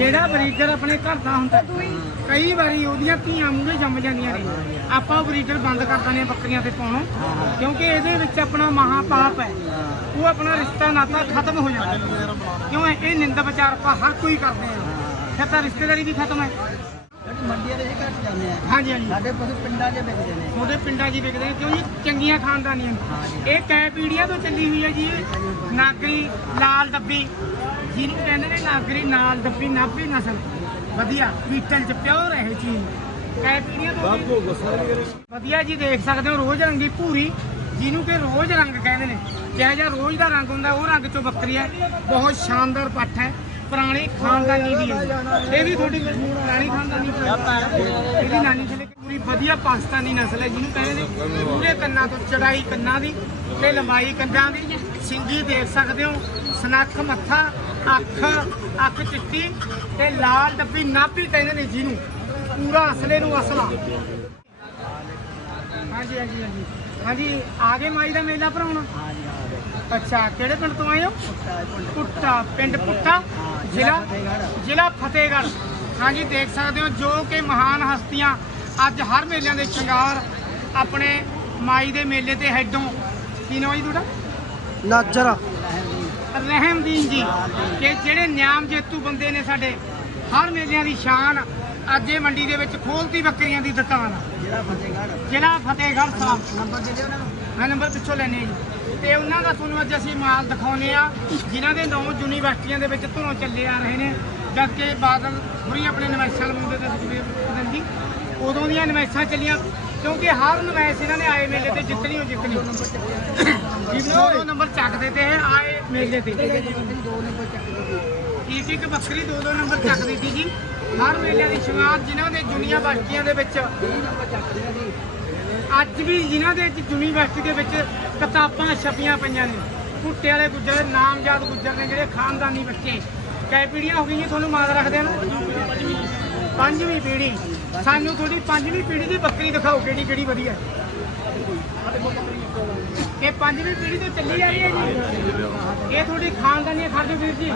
ਜਿਹੜਾ ਬਰੀਡਰ ਆਪਣੇ ਘਰ ਦਾ ਹੁੰਦਾ, ਕਈ ਵਾਰੀ ਉਹਦੀਆਂ ਧੀਆਂ ਮੂਹਰੇ ਜੰਮ ਜਾਂਦੀਆਂ ਨੇ। ਆਪਾਂ ਉਹ ਬਰੀਡਰ ਬੰਦ ਕਰ ਦਿੰਦੇ ਹਾਂ ਬੱਕਰੀਆਂ ਤੇ ਪਾਉਣੋਂ ਕਿਉਂਕਿ ਇਹਦੇ ਵਿੱਚ ਆਪਣਾ ਮਹਾ ਪਾਪ ਹੈ। ਉਹ ਆਪਣਾ ਰਿਸ਼ਤਾ ਨਾਤਾ ਖਤਮ ਹੋ ਜਾਂਦਾ। ਕਿਉਂ ਇਹ ਨਿੰਦ ਵਿਚਾਰ ਆਪਾਂ ਹਰ ਕੋਈ ਕਰਦੇ ਆ ਫਿਰ ਤਾਂ ਰਿਸ਼ਤੇਦਾਰੀ ਵੀ ਖਤਮ ਹੈ। ਮੰਡੀਆਂ ਦੇ ਘੱਟ ਜਾਂਦੇ ਆ। ਹਾਂਜੀ ਹਾਂਜੀ। ਸਾਡੇ ਪਸ਼ੂ ਪਿੰਡਾਂ 'ਚ ਵਿਕਦੇ ਨੇ। ਉਹਦੇ ਪਿੰਡਾਂ 'ਚ ਹੀ ਵਿਕਦੇ ਨੇ ਕਿਉਂ ਜੀ ਚੰਗੀਆਂ ਖਾਨਦਾਨੀਆਂ ਨੇ। ਇਹ ਕੈ ਪੀੜੀਆਂ ਤੋਂ ਚੱਲੀ ਹੋਈ ਹੈ ਜੀ ਇਹ ਨਾਗਰੀ ਲਾਲ ਡੱਬੀ ਜਿਹਨੂੰ ਕਹਿੰਦੇ ਨੇ ਨਾਗਰੀ ਲਾਲ ਡੱਬੀ ਨਾਭੀ ਨਸਲ। ਵਧੀਆ ਬੀਟਲ 'ਚ ਪਿਓਰ ਇਹ ਚੀਜ਼। ਕੈ ਪੀੜੀਆਂ ਤੋਂ ਵਧੀਆ ਜੀ ਦੇਖ ਸਕਦੇ ਹੋ ਰੋਜ਼ ਰੰਗੀ ਭੂਰੀ ਜਿਹਨੂੰ ਕਿ ਰੋਜ਼ ਰੰਗ ਕਹਿੰਦੇ ਨੇ। ਜਿਹੜਾ ਜਿਹਾ ਰੋਜ਼ ਦਾ ਰੰਗ ਹੁੰਦਾ ਉਹ ਰੰਗ ਚੋਂ ਬੱਕਰੀ ਹੈ। ਬਹੁਤ ਸ਼ਾਨਦਾਰ ਪੱਠ ਹੈ। ਪੁਰਾਣੀ ਖਾਨਦਾਨੀ ਦੀ ਹੈ ਇਹ ਵੀ ਤੁਹਾਡੀ ਪੁਰਾਣੀ ਖਾਨਦਾਨੀ ਹੈ ਇਹਦੀ ਨਾਨੀ ਥਲੇ ਪੂਰੀ ਵਧੀਆ ਪਾਕਿਸਤਾਨੀ ਨਸਲ ਹੈ। ਜਿਹਨੂੰ ਕਹਿੰਦੇ ਨੇ ਪੂਰੇ ਕੰਨਾਂ ਤੋਂ, ਚੜਾਈ ਕੰਨਾਂ ਦੀ ਤੇ ਲੰਬਾਈ ਕੰਨਾਂ ਦੀ। ਸਿੰਗੀ ਦੇਖ ਸਕਦੇ ਹੋ, ਸਨੱਖ ਮੱਥਾ, ਅੱਖ ਅੱਖ ਚਿੱਟੀ ਤੇ ਲਾਲ ਡੱਬੀ ਨਾਭੀ ਕਹਿੰਦੇ ਨੇ ਜਿਹਨੂੰ। ਪੂਰਾ ਅਸਲੇ ਨੂੰ ਅਸਲਾ। ਹਾਂਜੀ ਹਾਂਜੀ ਹਾਂਜੀ। ਹਾਂਜੀ, ਆ ਗਏ ਮਾਈ ਦਾ ਮੇਲਾ ਭਰਾਉਣਾ? ਹਾਂ ਅੱਛਾ ਕਿਹੜੇ ਪਿੰਡ ਤੋਂ ਆਏ ਹੋ? ਪੁੱਟਾ ਪੁੰਡ ਪੁੱਟਾ ਜ਼ਿਲ੍ਹਾ ਜ਼ਿਲ੍ਹਾ ਫਤਿਹਗੜ੍ਹ। ਹਾਂਜੀ ਦੇਖ ਸਕਦੇ ਹੋ ਜੋ ਕਿ ਮਹਾਨ ਹਸਤੀਆਂ ਅੱਜ ਹਰ ਮੇਲਿਆਂ ਦੇ ਸ਼ਿੰਗਾਰ ਆਪਣੇ ਮਾਈ ਦੇ ਮੇਲੇ ਤੇ ਹੈਡੋਂ। ਕੀ ਨਾਮ ਜੀ ਤੁਹਾਡਾ? ਨਾਜਰ। ਰਹਿਮਦੀਨ ਜੀ ਕਿ ਜਿਹੜੇ ਨਿਆਮ ਜੇਤੂ ਬੰਦੇ ਨੇ ਸਾਡੇ ਹਰ ਮੇਲਿਆਂ ਦੀ ਸ਼ਾਨ ਅੱਜ ਇਹ ਮੰਡੀ ਦੇ ਵਿੱਚ ਖੋਲਤੀ ਬੱਕਰੀਆਂ ਦੀ ਦੁਕਾਨ। ਜਿਹੜਾ ਫਤਿਹਗੜ੍ਹ। ਜ਼ਿਲ੍ਹਾ ਫਤਿਹਗੜ੍ਹ ਸਾਹਿਬ। ਨੰਬਰ ਦੇ ਦਿਓ ਨਾ। ਮੈਂ ਨੰਬਰ ਪਿੱਛੋਂ ਲੈਣੇ ਜੀ। ਤੇ ਉਹਨਾਂ ਦਾ ਤੁਹਾਨੂੰ ਅੱਜ ਅਸੀਂ ਮਾਲ ਦਿਖਾਉਨੇ ਆ ਜਿਨ੍ਹਾਂ ਦੇ ਨੌ ਯੂਨੀਵਰਸਿਟੀਆਂ ਦੇ ਵਿੱਚ ਧੁਰੋਂ ਚੱਲੇ ਆ ਰਹੇ ਨੇ ਜਦ ਕਿ ਬਾਦਲ ਹੁਰੀ ਆਪਣੇ ਨਵੈਸਾਂ ਲਵਾਉਂਦੇ ਤੇ ਬਾਦਲ ਜੀ ਉਦੋਂ ਦੀਆਂ ਨਵੈਸਾਂ ਚੱਲੀਆਂ ਕਿਉਂਕਿ ਹਰ ਨਵੈਸ ਇਹਨਾਂ ਨੇ ਆਏ ਮੇਲੇ ਤੇ ਜਿੱਤਣੀ ਹੋ ਜਿੱਤਣੀ। ਦੋ ਦੋ ਨੰਬਰ ਚੱਕਦੇ ਤੇ ਆਏ ਮੇਲੇ ਤੇ। ਇੱਕ ਇੱਕ ਬੱਕਰੀ ਦੋ ਦੋ ਨੰਬਰ ਚੱਕਦੀ ਸੀ ਜੀ ਹਰ ਮੇਲਿਆਂ ਦੀ ਸ਼ੁਰੂਆਤ ਜਿਨ੍ਹਾਂ ਦੇ ਯੂਨੀਵਰਸਿਟੀਆਂ ਦੇ ਵਿੱਚ ਅੱਜ ਵੀ ਜਿਨ੍ਹਾਂ ਦੇ ਯੂਨੀਵਰਸਿਟੀ ਦੇ ਵਿੱਚ ਕਿਤਾਬਾਂ ਛਪੀਆਂ ਪਈਆਂ ਨੇ। ਭੁੱਟੇ ਵਾਲੇ ਗੁੱਜਰ ਨਾਮਯਾਦ ਗੁੱਜਰ ਨੇ, ਜਿਹੜੇ ਖਾਨਦਾਨੀ ਬੱਚੇ। ਕੈ ਪੀੜੀਆਂ ਹੋ ਗਈਆਂ, ਤੁਹਾਨੂੰ ਮਾਦ ਰੱਖਦੇ ਨੂੰ? ਪੰਜਵੀਂ ਪੀੜੀ ਸਾਨੂੰ ਤੁਹਾਡੀ ਪੰਜਵੀਂ ਪੀੜੀ ਦੀ ਬੱਕਰੀ ਦਿਖਾਓ, ਕਿਹੜੀ ਕਿਹੜੀ ਵਧੀਆ। ਇਹ ਪੰਜਵੀਂ ਪੀੜੀ ਤੋਂ ਚੱਲੀ ਆ ਰਹੀ ਹੈ ਜੀ। ਇਹ ਤੁਹਾਡੀ ਖਾਨਦਾਨੀ ਖਾਦੇ ਵੀਰ ਜੀ।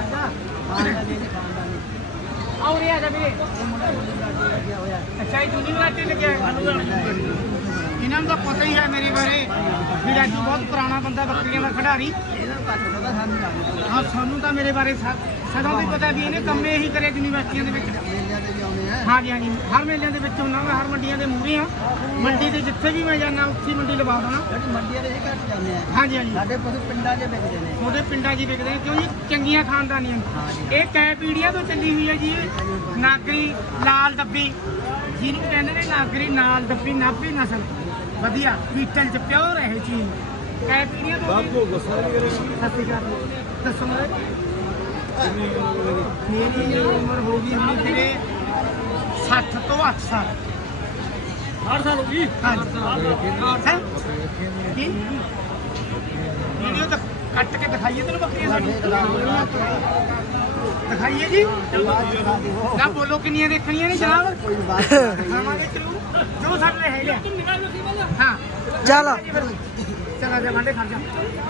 ਆਉ ਰਿਹਾ ਜਾ ਵੀਰੇ। ਅੱਛਾ, ਇਹ ਯੂਨੀਵਰਸਿਟੀ ਲੱਗਿਆ ਇਹਨਾਂ ਨੂੰ ਤਾਂ ਪਤਾ ਹੀ ਹੈ ਮੇਰੇ ਬਾਰੇ ਵੀ ਰਾਜੂ ਬਹੁਤ ਪੁਰਾਣਾ ਬੰਦਾ ਬੱਕਰੀਆਂ ਦਾ ਖਿਡਾਰੀ। ਸਾਨੂੰ ਲੱਗਦਾ ਹਾਂ ਸਾਨੂੰ ਤਾਂ ਮੇਰੇ ਬਾਰੇ ਸਦਾ ਵੀ ਪਤਾ ਵੀ ਇਹਨੇ ਕੰਮ ਇਹੀ ਕਰੇ ਯੂਨੀਵਰਸਿਟੀਆਂ ਦੇ ਵਿੱਚ। ਦੇ ਹਾਂਜੀ ਹਾਂਜੀ ਹਰ ਮੇਲਿਆਂ ਦੇ ਵਿੱਚ ਹੁੰਦਾ ਮੈਂ ਹਰ ਮੰਡੀਆਂ ਦੇ ਮੂਹਰੇ ਆ। ਮੰਡੀ ਤੇ ਜਿੱਥੇ ਵੀ ਮੈਂ ਜਾਂਦਾ ਉੱਥੇ ਮੰਡੀ ਲਵਾ ਦੇਣਾ। ਮੰਡੀਆਂ ਦੇ ਘੱਟ ਜਾਂਦੇ ਆ। ਹਾਂਜੀ ਹਾਂਜੀ ਸਾਡੇ ਪਸ਼ੂ ਪਿੰਡਾਂ 'ਚ ਵਿਕਦੇ ਨੇ। ਉਹਦੇ ਪਿੰਡਾਂ 'ਚ ਹੀ ਵਿਕਦੇ ਨੇ ਕਿਉਂ ਜੀ? ਚੰਗੀਆਂ ਖਾਨਦਾਨੀਆਂ ਇਹ ਕੈ ਪੀੜੀਆਂ ਤੋਂ ਚੱਲੀ ਹੋਈ ਹੈ ਜੀ ਨਾਗਰੀ ਲਾਲ ਡੱਬੀ ਜਿਹਨੂੰ ਕਹਿੰਦੇ ਨੇ ਨਾਗਰੀ ਲਾਲ ਡੱਬੀ ਨਾਭੀ ਨਸਲ। ਵਧੀਆ ਬੀਟਲ 'ਚ ਪਿਓਰ ਇਹ ਚੀਜ਼। ਕੈ ਪੀੜੀਆਂ ਤੋਂ ਬਾਪੂ ਸਤਿ ਸ਼੍ਰੀ ਅਕਾਲ ਦੱਸੋ ਮੇਰੇ ਮੇਰੀ ਉਮਰ ਹੋ ਗਈ ਹੁਣ ਵੀਰੇ 60 ਤੋਂ 8 ਸਾਲ। 8 ਸਾਲ ਹੋ ਗਈ? ਹਾਂਜੀ। ਕੀ? ਵੀਡੀਓ ਤਾਂ ਕੱਟ ਕੇ ਦਿਖਾਈਏ ਤੈਨੂੰ ਬੱਕਰੀਆਂ ਸਾਡੀ। ਦਿਖਾਈਏ ਜੀ। ਨਾ ਬੋਲੋ ਕਿੰਨੀਆਂ ਦੇਖਣੀਆਂ ਨੇ ਜਨਾਬ। ਕੋਈ ਬਾਤ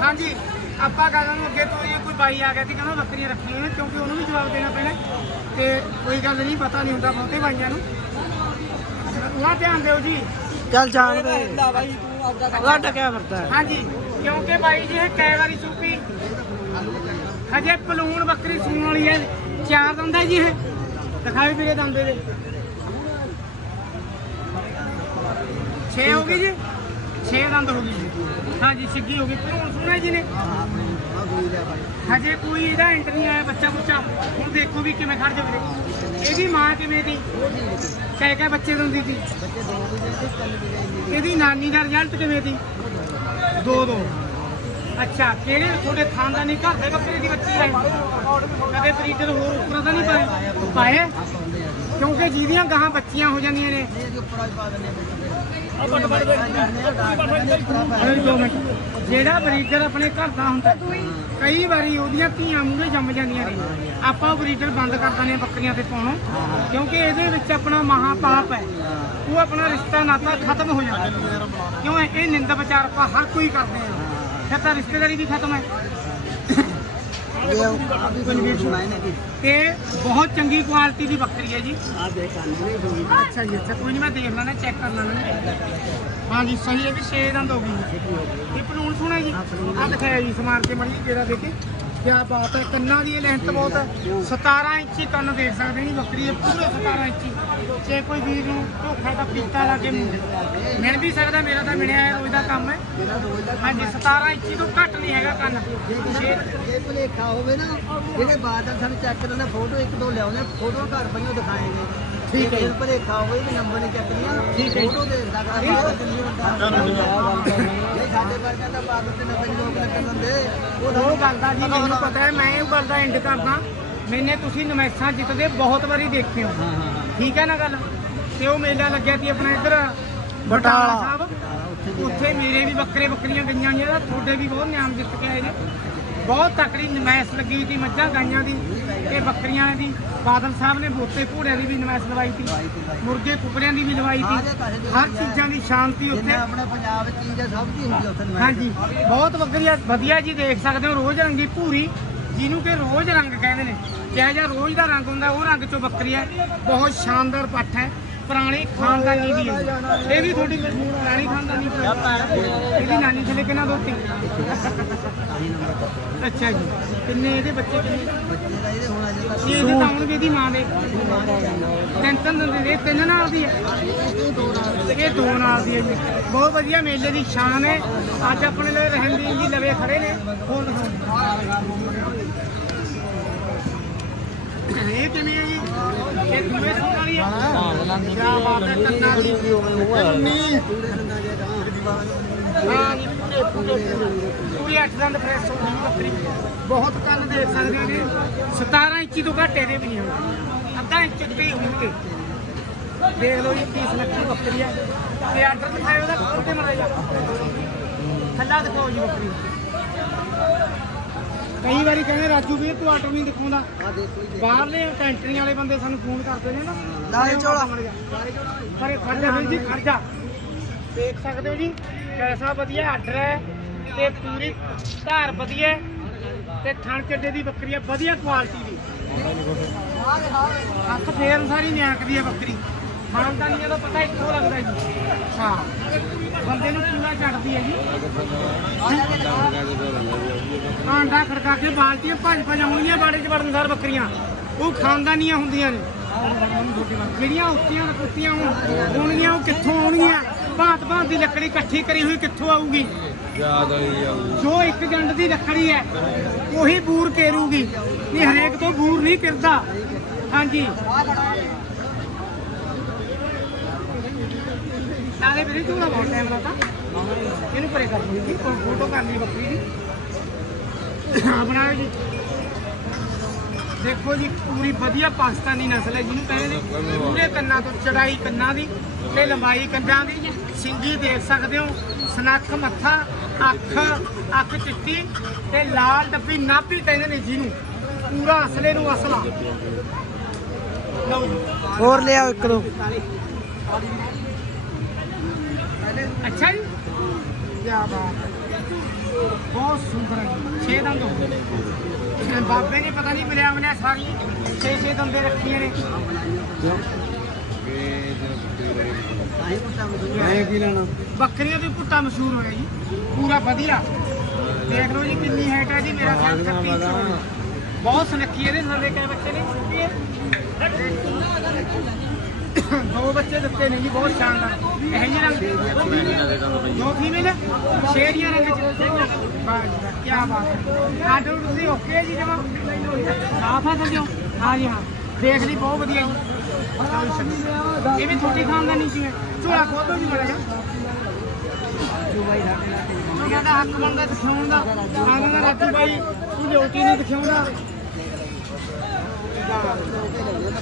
ਹਾਂਜੀ ਆਪਾਂ ਕਹਿੰਦਾ ਨੂੰ ਅੱਗੇ ਤੋਂ ਇਹ ਕੋਈ ਬਾਈ ਆ ਗਿਆ ਸੀ ਕਹਿੰਦਾ ਬੱਕਰੀਆਂ ਰੱਖਣੀਆਂ ਨੇ ਕਿਉਂਕਿ ਉਹਨੂੰ ਵੀ ਜਵਾਬ ਦੇਣਾ ਪੈਣਾ। ਤੇ ਕੋਈ ਗੱਲ ਨਹੀਂ ਪਤਾ ਨਹੀਂ ਹੁੰਦਾ ਬਹੁਤੇ ਬਾਈਆਂ ਨੂੰ। ਉਹਦਾ ਧਿਆਨ ਦਿਓ ਜੀ। ਚੱਲ ਜਾਣ ਦੇ। ਲੱਡ ਕਿਆ ਵਰਤਾ ਹੈ। ਹਾਂਜੀ ਕਿਉਂਕਿ ਬਾਈ ਜੀ ਇਹ ਕਈ ਵਾਰੀ ਸੂਪੀ। ਹਜੇ ਪਲੂਣ ਬੱਕਰੀ ਸੂਣ ਵਾਲੀ ਹੈ। ਚਾਰ ਦੰਦ ਜੀ ਇਹ। ਦਿਖਾਈ ਵੀਰੇ ਦੰਦ ਦੇ 6 ਹੋ ਗਈ ਜੀ? 6 ਦੰਦ ਹੋ ਗਈ ਜੀ। ਹਾਂਜੀ ਸਿੱਗੀ ਹੋ ਗਈ। ਪਲੂਣ ਸੂਣਾ ਜੀ ਨੇ ਆ ਗੋਈ ਲਿਆ ਬਾਈ ਹਜੇ ਕੋਈ ਇਹਦਾ ਐਂਟ ਨਹੀਂ ਆਇਆ ਬੱਚਾ ਬੁੱਚਾ। ਹੁਣ ਦੇਖੋ ਵੀ ਕਿਵੇਂ ਖੜ ਜਾਵੇ। ਇਹਦੀ ਮਾਂ ਕਿਵੇਂ ਦੀ? ਕਹਿ ਕਹਿ ਬੱਚੇ ਦਿੰਦੀ ਸੀ। ਬੱਚੇ ਦੋ ਦੋ ਦੇ ਤਿੰਨ ਵੀ ਗਏ ਇਹਦੀ ਨਾਨੀ ਦਾ ਰਿਜ਼ਲਟ ਕਿਵੇਂ ਦੀ? ਦੋ ਦੋ। ਅੱਛਾ ਕਿਹੜੇ ਤੁਹਾਡੇ ਖਾਨਦਾਨੀ ਘਰ ਦੇ ਬੱਕਰੇ ਦੀ ਬੱਚੀ ਹੈ। ਕਦੇ ਬਰੀਡਰ ਹੋਰ ਉੱਪਰ ਤਾਂ ਨਹੀਂ ਪਾਏ? ਕਿਉਂਕਿ ਜਿਹਦੀਆਂ ਗਾਹਾਂ ਬੱਚੀਆਂ ਹੋ ਜਾਂਦੀਆਂ ਨੇ। ਜਿਹੜਾ ਬਰੀਡਰ ਆਪਣੇ ਘਰ ਦਾ ਹੁੰਦਾ, ਕਈ ਵਾਰੀ ਉਹਦੀਆਂ ਧੀਆਂ ਮੂਹਰੇ ਜੰਮ ਜਾਂਦੀਆਂ ਨੇ। ਆਪਾਂ ਉਹ ਬਰੀਡਰ ਬੰਦ ਕਰ ਦਿੰਦੇ ਹਾਂ ਬੱਕਰੀਆਂ ਤੇ ਪਾਉਣੋਂ, ਕਿਉਂਕਿ ਇਹਦੇ ਵਿੱਚ ਆਪਣਾ ਮਹਾ ਪਾਪ ਹੈ। ਉਹ ਆਪਣਾ ਰਿਸ਼ਤਾ ਨਾਤਾ ਖਤਮ ਹੋ ਜਾਂਦਾ। ਕਿਉਂ ਇਹ ਨਿੰਦ ਵਿਚਾਰ ਆਪਾਂ ਹਰ ਕੋਈ ਕਰਦੇ ਆ ਫਿਰ ਤਾਂ ਰਿਸ਼ਤੇਦਾਰੀ ਵੀ ਖਤਮ ਹੈ। ਤੇ ਬਹੁਤ ਚੰਗੀ ਕੁਆਲਿਟੀ ਦੀ ਬੱਕਰੀ ਹੈ ਜੀ। ਆ ਦੇਖ ਅੱਛਾ ਜੀ ਅੱਛਾ ਕੋਈ ਨਹੀਂ ਮੈਂ ਦੇਖ ਲੈਣਾ ਚੈੱਕ ਕਰ ਲੈਣਾ ਹਾਂ ਜੀ ਸਹੀ ਹੈ ਕਿ 6 ਦੰਦ ਹੋ ਇਹ ਪਲੂਣ ਸੁਣਾ ਜੀ। ਆ ਦਿਖਾਇਆ ਜੀ ਸਮਾਰ ਕੇ ਮੜੀ ਜਿਹੜਾ ਦੇ ਕੇ। ਬਾਤ ਹੈ ਕੰਨਾਂ ਦੀ ਇਹ ਲੈਂਥ ਬਹੁਤ ਹੈ। 17 ਇੰਚੀ ਕੰਨ ਦੇਖ ਸਕਦੇ ਜੀ ਬੱਕਰੀ ਇਹ ਪੂਰੇ 17 ਇੰਚੀ। ਜੇ ਕੋਈ ਵੀਰ ਨੂੰ ਧੋਖਾ ਦਾ ਪੀਤਾ ਲਾ ਕੇ ਮਿਲ ਵੀ ਸਕਦਾ ਮੇਰਾ ਤਾਂ ਮਿਲਿਆ ਹੈ ਰੋਜ਼ ਦਾ ਕੰਮ ਹੈ। ਹਾਂਜੀ 17 ਇੰਚੀ ਤੋਂ ਘੱਟ ਨਹੀਂ ਹੈਗਾ ਕੰਨ। ਛੇ ਜੇ ਭੁਲੇਖਾ ਹੋਵੇ ਨਾ ਜਿਹਦੇ ਬਾਅਦ ਆ ਸਾਨੂੰ ਚੈੱਕ ਕਰਨ ਦਾ ਫੋਟੋ ਇੱਕ ਦੋ ਲਿਆਉਂਦੇ ਫੋਟੋ ਘਰ ਪਈਓ ਦਿਖਾਏਗੇ। ਠੀਕ ਹੈ ਭੁਲੇਖਾ ਹੋਵੇ ਵੀ ਨੰਬਰ ਨਹੀਂ ਚੱਕਦੀਆਂ ਠੀਕ ਹੈ ਜੀ। ਫੋਟੋ ਤਾਂ ਲੋਕ ਲੱਗਣ ਦਿੰਦੇ। ਉਹ ਜੀ ਮੈਨੂੰ ਪਤਾ ਹੈ ਮੈਂ ਇਹ ਗੱਲ ਦਾ ਐਂਡ ਕਰਦਾ। ਮੈਨੇ ਤੁਸੀਂ ਨਮੈਸਾਂ ਜਿੱਤਦੇ ਬਹੁਤ ਵਾਰੀ ਦੇਖੇ ਹੋ। ਠੀਕ ਹੈ ਨਾ ਗੱਲ? ਤੇ ਉਹ ਮੇਲਾ ਲੱਗਿਆ ਸੀ ਆਪਣਾ ਇੱਧਰ ਬਟਾਲਾ। ਸਾਹਿਬ। ਉੱਥੇ ਮੇਰੇ ਵੀ ਬੱਕਰੇ ਬੱਕਰੀਆਂ ਗਈਆਂ ਨੇ ਤੁਹਾਡੇ ਵੀ ਬਹੁਤ ਨਿਆਮ ਜਿੱਤ ਕੇ ਆਏ ਨੇ। ਬਹੁਤ ਤਕੜੀ ਨਮੈਸ ਲੱਗੀ ਹੋਈ ਸੀ ਮੱਝਾਂ ਗਾਈਆਂ ਦੀ। ਤੇ ਬੱਕਰੀਆਂ ਦੀ ਬਾਦਲ ਸਾਹਿਬ ਨੇ ਬੋਤੇ ਘੋੜਿਆਂ ਦੀ ਵੀ ਨਮੈਸ ਲਵਾਈ ਸੀ। ਮੁਰਗੇ ਕੁਕੜਿਆਂ ਦੀ ਵੀ ਲਵਾਈ ਸੀ। ਹਰ ਚੀਜ਼ਾਂ ਦੀ ਸ਼ਾਂਤੀ ਉੱਥੇ। ਆਪਣੇ ਪੰਜਾਬ ਵਿੱਚ ਚੀਜ਼ ਹੈ ਸਭ ਦੀ ਹੁੰਦੀ ਉੱਥੇ। ਹਾਂਜੀ। ਬਹੁਤ ਵਧੀਆ ਵਧੀਆ ਜੀ ਦੇਖ ਸਕਦੇ ਹੋ ਰੋਜ਼ ਰੰਗੀ ਭੂਰੀ ਜਿਹਨੂੰ ਕਿ ਰੋਜ਼ ਰੰਗ ਕਹਿੰਦੇ ਨੇ। ਜਿਹੜਾ ਜਿਹਾ ਰੋਜ਼ ਦਾ ਰੰਗ ਹੁੰਦਾ ਉਹ ਰੰਗ ਚੋਂ ਬੱਕਰੀ ਹੈ। ਬਹੁਤ ਸ਼ਾਨਦਾਰ ਪੱਠ ਹੈ। ਪੁਰਾਣੀ ਖਾਨਦਾਨੀ ਦੀ ਹੈ। ਇਹ ਵੀ ਤੁਹਾਡੀ ਪੁਰਾਣੀ ਖਾਨਦਾਨੀ ਦੀ। ਇਹਦੀ ਨਾਨੀ ਥਲੇ ਕਿੰਨਾ ਦੋਤੀ ਅੱਛਾ ਜੀ। ਕਿੰਨੇ ਇਹਦੇ ਬੱਚੇ ਕਿੰਨੇ? ਬੱਚੇ ਦਾ ਇਹਦੇ ਹੁਣ ਅਜੇ ਤੱਕ ਇਹ ਇਹਦੇ ਤਾਂ ਮਾਂ ਦੇ। ਤਿੰਨ ਤਿੰਨ ਦਿਨ ਦੇ ਤਿੰਨ ਨਾਲ ਦੀ ਹੈ? ਇਹ ਦੋ ਨਾਲ ਦੀ ਹੈ ਜੀ। ਬਹੁਤ ਵਧੀਆ ਮੇਲੇ ਦੀ ਸ਼ਾਨ ਹੈ। ਅੱਜ ਆਪਣੇ ਲਈ ਰਹਿੰਦੀ ਜੀ ਲਵੇ ਖੜੇ ਨੇ। ਹੋਰ ਦਿਖਾਓ। ਇਹ ਕਿਵੇਂ ਹੈ ਜੀ? ਇਹ ਦੂਏ ਸੂਟ ਵਾਲੀ ਹੈ ਕੀ ਬਾਤ ਹੈ ਕੰਨਾਂ ਦੀ ਕੰਨੀ ਹਾਂ ਜੀ ਪੂਰੇ ਪੂਰੇ ਪੂਰੀ ਅੱਠ ਦੰਦ ਫਰੈਸ਼ ਹੋ ਗਈ ਬੱਕਰੀ। ਬਹੁਤ ਕੰਨ ਦੇਖ ਸਕਦੇ ਹੋ ਜੀ। 17 ਇੰਚੀ ਤੋਂ ਘੱਟ ਇਹਦੇ ਵੀ ਨਹੀਂ ਹੋਣਗੇ ਅੱਧਾ ਇੰਚ ਉੱਤੇ ਹੀ ਦੇਖ ਲਓ ਜੀ, ਪੀਸ ਲੱਖੀ ਬੱਕਰੀ ਹੈ ਤੇ ਆਰਡਰ ਦਿਖਾਇਓ ਉਹਦਾ, ਖੋਲ ਕੇ ਮਰਾ ਥੱਲਾ ਦਿਖਾਓ ਜੀ ਬੱਕਰੀ। ਕਈ ਵਾਰੀ ਕਹਿੰਦੇ ਰਾਜੂ ਵੀ ਤੂੰ ਆਰਡਰ ਨਹੀਂ ਦਿਖਾਉਂਦਾ। ਬਾਹਰਲੇ ਕੰਟਰੀ ਵਾਲੇ ਬੰਦੇ ਸਾਨੂੰ ਫੋਨ ਕਰਦੇ ਨੇ ਨਾ। ਲਾਲੇ ਝੋਲਾ। ਪਰ ਇਹ ਖਰਜਾ ਵੀਰ ਜੀ ਖਰਜਾ ਦੇਖ ਸਕਦੇ ਹੋ ਜੀ ਕੈਸਾ ਵਧੀਆ ਆਰਡਰ ਹੈ ਤੇ ਪੂਰੀ ਧਾਰ ਵਧੀਆ ਤੇ ਥਣ ਚੱਡੇ ਦੀ ਬੱਕਰੀ ਹੈ ਵਧੀਆ ਕੁਆਲਿਟੀ ਦੀ। ਹੱਥ ਫੇਰ ਅਨਸਾਰੀ ਨਿਆਕਦੀ ਹੈ ਬੱਕਰੀ। ਖਾਨਦਾਨੀਆਂ ਦਾ ਪਤਾ ਇੱਕੋ ਲੱਗਦਾ ਜੀ। ਹਾਂ। ਬੰਦੇ ਨੂੰ ਪੂਰਾ ਛੱਡਦੀ ਹੈ ਜੀ। ਆਂਡਾ ਖੜਕਾ ਕੇ ਬਾਲਟੀਆਂ ਭੱਜ ਭੱਜ ਆਉਣਗੀਆਂ ਬਾੜੇ 'ਚ ਵੜਨ ਸਾਰ ਬੱਕਰੀਆਂ। ਉਹ ਖਾਨਦਾਨੀਆਂ ਹੁੰਦੀਆਂ ਨੇ। ਜਿਹੜੀਆਂ ਉੱਤੀਆਂ ਕੁੱਤੀਆਂ ਹੋਣਗੀਆਂ ਉਹ ਕਿੱਥੋਂ ਆਉਣਗੀਆਂ? ਭਾਂਤ ਭਾਂਤ ਦੀ ਲੱਕੜੀ ਇਕੱਠੀ ਕਰੀ ਹੋਈ ਕਿੱਥੋਂ ਆਊਗੀ? ਜੋ ਇੱਕ ਜੰਡ ਦੀ ਲੱਕੜੀ ਹੈ ਉਹੀ ਬੂਰ ਕੇਰੂਗੀ ਨਹੀਂ ਹਰੇਕ ਤੋਂ ਬੂਰ ਨਹੀਂ ਕਿਰਦਾ ਹਾਂਜੀ। ਨਾਲੇ ਵੀਰੇ ਤੂੰ ਬਹੁਤ ਟਾਈਮ ਲਾਤਾ। ਇਹਨੂੰ ਪਰੇ ਕਰ। ਜੀ ਫੋਟੋ ਕਰ ਲਈ ਬੱਕਰੀ ਦੀ। ਜੀ। ਦੇਖੋ ਜੀ ਪੂਰੀ ਵਧੀਆ ਪਾਕਿਸਤਾਨੀ ਨਸਲ ਹੈ ਜਿਹਨੂੰ ਕਹਿੰਦੇ ਨੇ। ਪੂਰੇ ਕੰਨਾਂ ਤੋਂ ਚੜਾਈ ਕੰਨਾਂ ਦੀ ਤੇ ਲੰਬਾਈ ਕੰਨਾਂ ਦੀ। ਸਿੰਗੀ ਦੇਖ ਸਕਦੇ ਹੋ ਸਨੱਖ ਮੱਥਾ ਅੱਖ ਅੱਖ ਚਿੱਟੀ ਤੇ ਲਾਲ ਡੱਬੀ ਨਾਭੀ ਕਹਿੰਦੇ ਨੇ ਜਿਹਨੂੰ। ਪੂਰਾ ਅਸਲੇ ਨੂੰ ਅਸਲਾ। ਲਓ ਜੀ। ਹੋਰ ਲਿਆਓ ਇੱਕ ਦੋ। ਅੱਛਾ ਜੀ। ਕੀ ਬਾਤ ਹੈ। ਬਹੁਤ ਸੁੰਦਰ ਹੈ। ਛੇ ਦੰਦ ਹੋ ਗਏ। ਬਾਬੇ ਨੇ ਪਤਾ ਨਹੀਂ ਮਿਲਿਆ ਮਿਲਿਆ ਸਾਰੀ ਛੇ ਛੇ ਦੰਦੇ ਰੱਖੀਆਂ ਨੇ। ਆਹੀ ਪੁੱਛਾਂ ਮੈਨੂੰ ਮੈਂ ਕੀ ਲੈਣਾ? ਬੱਕਰੀਆਂ ਦੀ ਪੁੱਟਾ ਮਸ਼ਹੂਰ ਹੋਇਆ ਜੀ। ਪੂਰਾ ਵਧੀਆ। ਦੇਖ ਲਓ ਜੀ ਕਿੰਨੀ ਹਾਈਟ ਹੈ ਜੀ। ਮੇਰਾ ਖਿਆਲ 36 ਇੰਚ ਹੋਣੀ। ਬਹੁਤ ਸੁਨੱਖੀ ਇਹਦੇ। ਥੱਲੇ ਕਈ ਬੱਚੇ ਨੇ। ਦੋ ਬੱਚੇ ਦਿੱਤੇ ਨੇ ਜੀ, ਬਹੁਤ ਸ਼ਾਨਦਾਰ। ਇਹ ਜਿਹੇ ਰੰਗ ਦੋ ਫੀਮੇਲ ਸ਼ੇਰੀਆਂ ਰੰਗ ਚ ਕੀ ਬਾਤ ਹੈ। ਆਡਰ ਤੁਸੀਂ ਓਕੇ ਜੀ ਜਮਾ? ਸਾਫ਼ ਆ ਸਮਝੋ ਹਾਂ ਜੀ, ਹਾਂ। ਦੇਖ ਲਈ, ਬਹੁਤ ਵਧੀਆ ਜੀ। ਇਹ ਵੀ ਛੋਟੀ ਖਾਨਦਾਨੀ ਸੀ ਝੋਲਾ ਖੋਲੋ ਜੀ ਮੜਾ ਜਾ ਉਹ ਕਹਿੰਦਾ ਹੱਕ ਮੰਗਦਾ ਦਿਖਾਉਣ ਦਾ। ਆਨੰਦ ਰਾਜੂ ਬਾਈ, ਤੂੰ ਡਿਊਟੀ ਨਹੀਂ ਦਿਖਾਉਂਦਾ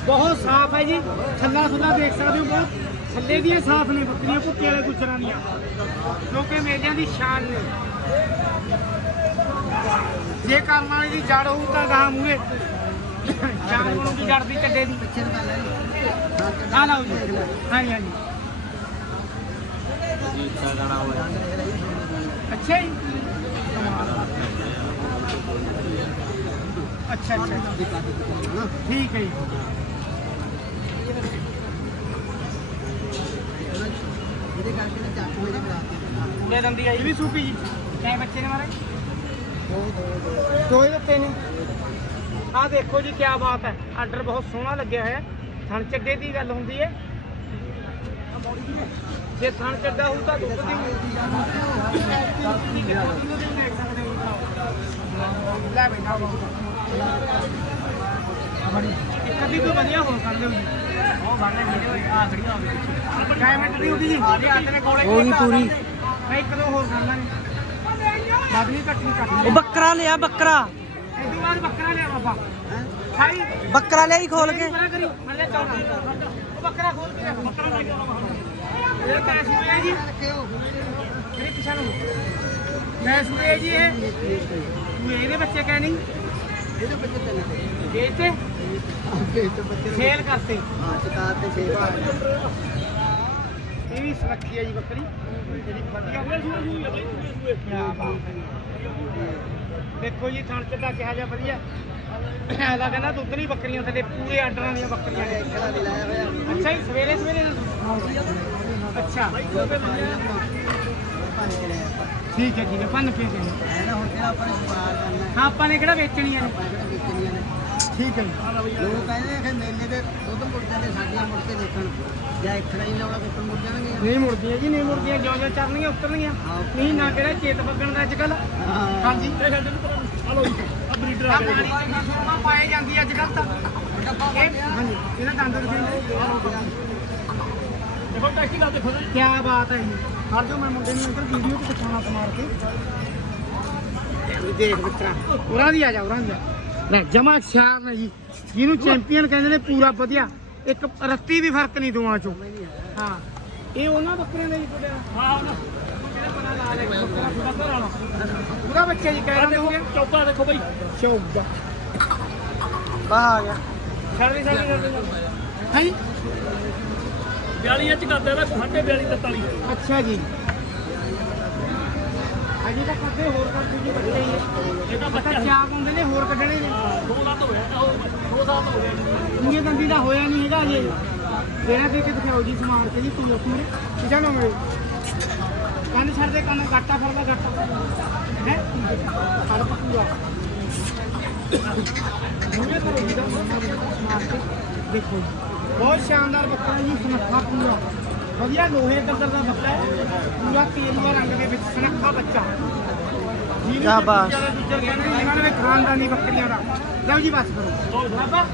ਬਹੁਤ ਸਾਫ਼ ਹੈ ਜੀ। ਥੱਲਾ ਥੱਲਾ ਦੇਖ ਸਕਦੇ ਹੋ ਬਹੁਤ। ਥੱਲੇ ਦੀਆਂ ਸਾਫ਼ ਨੇ ਬੱਕਰੀਆਂ ਕੁੱਤੇ ਵਾਲੇ ਗੁੱਜਰਾਂ ਦੀਆਂ। ਕਿਉਂਕਿ ਮੇਲਿਆਂ ਦੀ ਸ਼ਾਨ ਨੇ। ਜੇ ਕਰਮ ਵਾਲੀ ਦੀ ਜੜ ਹੋਊ ਤਾਂ ਗਾਹ ਮੂਰੇ ਸ਼ਾਨ ਬਣੂਗੀ ਜੜ ਦੀ ਚੱਡੇ ਦੀ। ਪਿੱਛੇ ਨੂੰ ਕਰ ਲੈ ਆ ਲਓ ਜੀ। ਹਾਂਜੀ ਹਾਂਜੀ। ਅੱਛਾ ਜੀ। ਅੱਛਾ ਅੱਛਾ ਠੀਕ ਹੈ ਜੀ। ਇਹਦੇ ਕਰਕੇ ਤਾਂ ਚੱਕ ਮੇਰੇ ਬਰਾਤੀ ਪੂਰੇ ਦੰਦੀ ਆਈ ਵੀ ਸੂਪੀ ਜੀ? ਕਿੰਨੇ ਬੱਚੇ ਨੇ ਮਾਰੇ? ਦੋ ਹੀ ਦਿੱਤੇ ਨੇ। ਆਹ ਦੇਖੋ ਜੀ ਕੀ ਬਾਤ ਹੈ। ਆਰਡਰ ਬਹੁਤ ਸੋਹਣਾ ਲੱਗਿਆ ਹੋਇਆ। ਥਣ ਚੱਡੇ ਦੀ ਗੱਲ ਹੁੰਦੀ ਹੈ। ਜੇ ਥਣ ਚੱਡਾ ਹੋਊ ਤਾਂ ਦੁੱਧ ਦੀ ਲੈ ਬੈਠਾ ਇੱਕ ਅੱਧੀ ਕੋਈ ਵਧੀਆ ਹੋਰ ਕਰ ਲਿਓ ਜੀ। ਉਹ ਬਾਣੇ ਮੇਰੇ ਹੋਏ ਆ ਖੜੀਆਂ ਹੋਵੇ ਕਾਇ ਮਿੰਟ ਦੀ ਹੋਗੀ ਜੀ। ਜੇ ਅੱਜ ਨੇ ਕੋਲੇ ਹੋ ਗਈ ਪੂਰੀ। ਮੈਂ ਇੱਕ ਦੋ ਹੋਰ ਕਰ ਲਾਂਗੇ। ਬਾਦਲੀ ਕੱਟਣੀ ਕੱਟ ਉਹ ਬੱਕਰਾ ਲਿਆ ਬੱਕਰਾ। ਬੱਕਰਾ ਲਿਆ ਬਾਬਾ। ਖਾਈ ਬੱਕਰਾ ਲਿਆ ਹੀ ਖੋਲ ਕੇ। ਬੱਕਰਾ ਖੋਲ ਕੇ ਬੱਕਰਾ ਲੈ ਕੇ ਇਹ ਕੈਸ਼ ਹੋਇਆ ਜੀ। ਮੇਰੇ ਪਿਛਾ ਨੂੰ ਕੈਸ਼ ਹੋਇਆ ਜੀ ਇਹ। ਇਹਦੇ ਬੱਚੇ ਕਹਿ ਨਹੀਂ। ਇਹਦੇ ਬੱਚੇ ਚੱਲੇ ਇਹ ਤੇ ਇਹ ਤੇ ਬੱਚੇ ਸੇਲ ਕਰਤੇ। ਹਾਂ ਚਕਾਰ ਤੇ ਛੇ ਇਹ ਵੀ ਸੁਰੱਖੀ ਹੈ ਜੀ ਬੱਕਰੀ। ਜਿਹੜੀ ਵਧੀਆ ਕਿਆ ਬਾਤ ਹੈ ਜੀ। ਦੇਖੋ ਜੀ ਥਣ ਚੱਡਾ ਕਿਹਾ ਜਾ ਵਧੀਆ। ਇਹਦਾ ਕਹਿੰਦਾ ਦੁੱਧ ਨਹੀਂ ਬੱਕਰੀਆਂ ਥੱਲੇ ਪੂਰੇ ਆਰਡਰਾਂ ਦੀਆਂ ਬੱਕਰੀਆਂ ਨੇ। ਕਿਹੜਾ ਵੀ ਲਾਇਆ ਹੋਇਆ? ਅੱਛਾ ਜੀ ਸਵੇਰੇ ਸਵੇਰੇ ਅੱਛਾ। ਠੀਕ ਹੈ ਠੀਕ ਹੈ ਪੰਨ ਕੇ ਦੇ ਨਾ ਹੁਣ ਜਿਹੜਾ ਆਪਾਂ ਨੇ ਵਪਾਰ ਕਰਨਾ ਹੈ? ਹਾਂ ਆਪਾਂ ਨੇ ਕਿਹੜਾ ਵੇਚਣੀਆਂ ਨੇ ਆਪਾਂ ਕਿਹੜਾ ਵੇਚਣੀਆਂ ਨੇ ਠੀਕ ਹੈ ਜੀ। ਲੋਕ ਕਹਿੰਦੇ ਕਿ ਮੇਲੇ ਦੇ ਦੁੱਧ ਮੁੜ ਜਾਂਦੇ ਸਾਡੀਆਂ ਮੁੜ ਕੇ ਦੇਖਣ। ਜਾਂ ਇੱਕ ਨਹੀਂ ਲਾਉਣਾ ਵੇਚਣ ਮੁੜ ਜਾਣਗੇ ਨਹੀਂ ਮੁੜਦੀਆਂ ਜੀ ਨਹੀਂ ਮੁੜਦੀਆਂ। ਜਿਉਂ ਜਿਉਂ ਚਰਨਗੀਆਂ ਉਤਰਨਗੀਆਂ ਨਹੀਂ ਨਾ ਕਿਹੜਾ ਚੇਤ ਬੱਗਣ ਦਾ ਅੱਜ ਕੱਲ ਹਾਂ। ਹਾਂਜੀ। ਆ ਪਾਣੀ ਚ ਸੁਰਮਾ ਪਾਏ ਜਾਂਦੀ ਅੱਜ ਕੱਲ ਤਾਂ। ਇਹ ਹਾਂਜੀ। ਇਹਨਾਂ ਦੰਦ ਦਿਖਾਉਂਦੇ ਦੇਖੋ ਟੈਕਸੀ ਲਾ ਦੇਖੋ ਕੀ ਬਾਤ ਹੈ ਜੀ। ਹਰ ਜੋ ਮੈਂ ਮੁੰਡੇ ਨੂੰ ਇੱਧਰ ਵੀਡੀਓ ਤੇ ਦਿਖਾਉਣਾ ਸਮਾਰ ਕੇ। ਦੇਖ ਮਿੱਤਰਾ ਉਰਾਂ ਦੀ ਆ ਜਾ ਉਰਾਂ ਦੀ ਲੈ ਜਮਾ ਸ਼ਾਰ ਨੇ ਜੀ। ਜਿਹਨੂੰ ਚੈਂਪੀਅਨ ਕਹਿੰਦੇ ਨੇ ਪੂਰਾ ਵਧੀਆ। ਇੱਕ ਰੱਤੀ ਵੀ ਫ਼ਰਕ ਨਹੀਂ ਦੋਵਾਂ ਚੋਂ। ਹਾਂ ਇਹ ਉਹਨਾਂ ਬੱਕਰਿਆਂ ਦਾ ਜੀ ਤੁਹਾਡੇ। ਹਾਂ ਉਹਨਾਂ ਬੱਕਰਾ ਪੂਰਾ ਬੱਚਾ ਜੀ ਕਹਿ ਰਹੇ ਹੋ ਚੌਕਾ ਦੇਖੋ ਬਈ। ਚੌਕਾ ਬਾ ਆ ਗਿਆ। ਛੱਡ ਦੇ ਛੱਡ ਦੇ ਛੱਡ ਦੇ। ਹਾਂ? ਜੀ 42 ਇੰਚ ਕਰਦੇ ਨਾ 42 43 ਅੱਛਾ ਜੀ। ਅਜੇ ਤਾਂ ਕੱਢੇ ਹੋਰ ਕੱਢੇ ਜੀ ਬੱਚੇ ਹੀ ਇਹ ਤਾਂ ਬੱਚਾ। ਚਾਕ ਹੁੰਦੇ ਨੇ ਹੋਰ ਕੱਢਣੇ ਨੇ। ਦੋ ਲੱਖ ਹੋਇਆ ਤਾਂ ਉਹ ਦੋ ਸਾਲ ਹੋ ਗਏ ਇੰਨੇ ਦੰਦੀ ਦਾ ਹੋਇਆ ਨਹੀਂ ਹੈਗਾ ਜੇ ਦੇਣਾ ਦੇ ਕੇ ਦਿਖਾਓ ਜੀ ਸਮਾਰ ਕੇ ਜੀ ਤੂੰ ਲੋਕ ਮੇਰੇ। ਕਿਹਦਾ ਨਾਮ ਹੈ ਕੰਨ ਛੱਡ ਦੇ ਕੰਨ ਗਾਟਾ ਫੜਦਾ ਗਾਟਾ। ਹੈ? ਫੜ ਪੂਰਾ। ਮੁੰਡੇ ਕਰੋ ਜੀ ਦਾ ਸਮਾਰ ਕੇ ਦੇਖੋ ਬਹੁਤ ਸ਼ਾਨਦਾਰ ਬੱਕਰਾ ਜੀ ਸੁਨੱਖਾ ਪੂਰਾ। ਵਧੀਆ ਲੋਹੇ ਕੰਦਰ ਦਾ ਬੱਕਰਾ ਹੈ। ਪੂਰਾ ਤੇਲੂਆ ਰੰਗ ਦੇ ਵਿੱਚ ਸੁਨੱਖਾ ਬੱਚਾ। ਕਿਆ ਬਾਤ। ਇਹਨਾਂ ਨੇ ਖਾਨਦਾਨੀ ਬੱਕਰੀਆਂ ਦਾ। ਲਓ ਜੀ ਬਸ ਕਰੋ। ਬਾਬਾ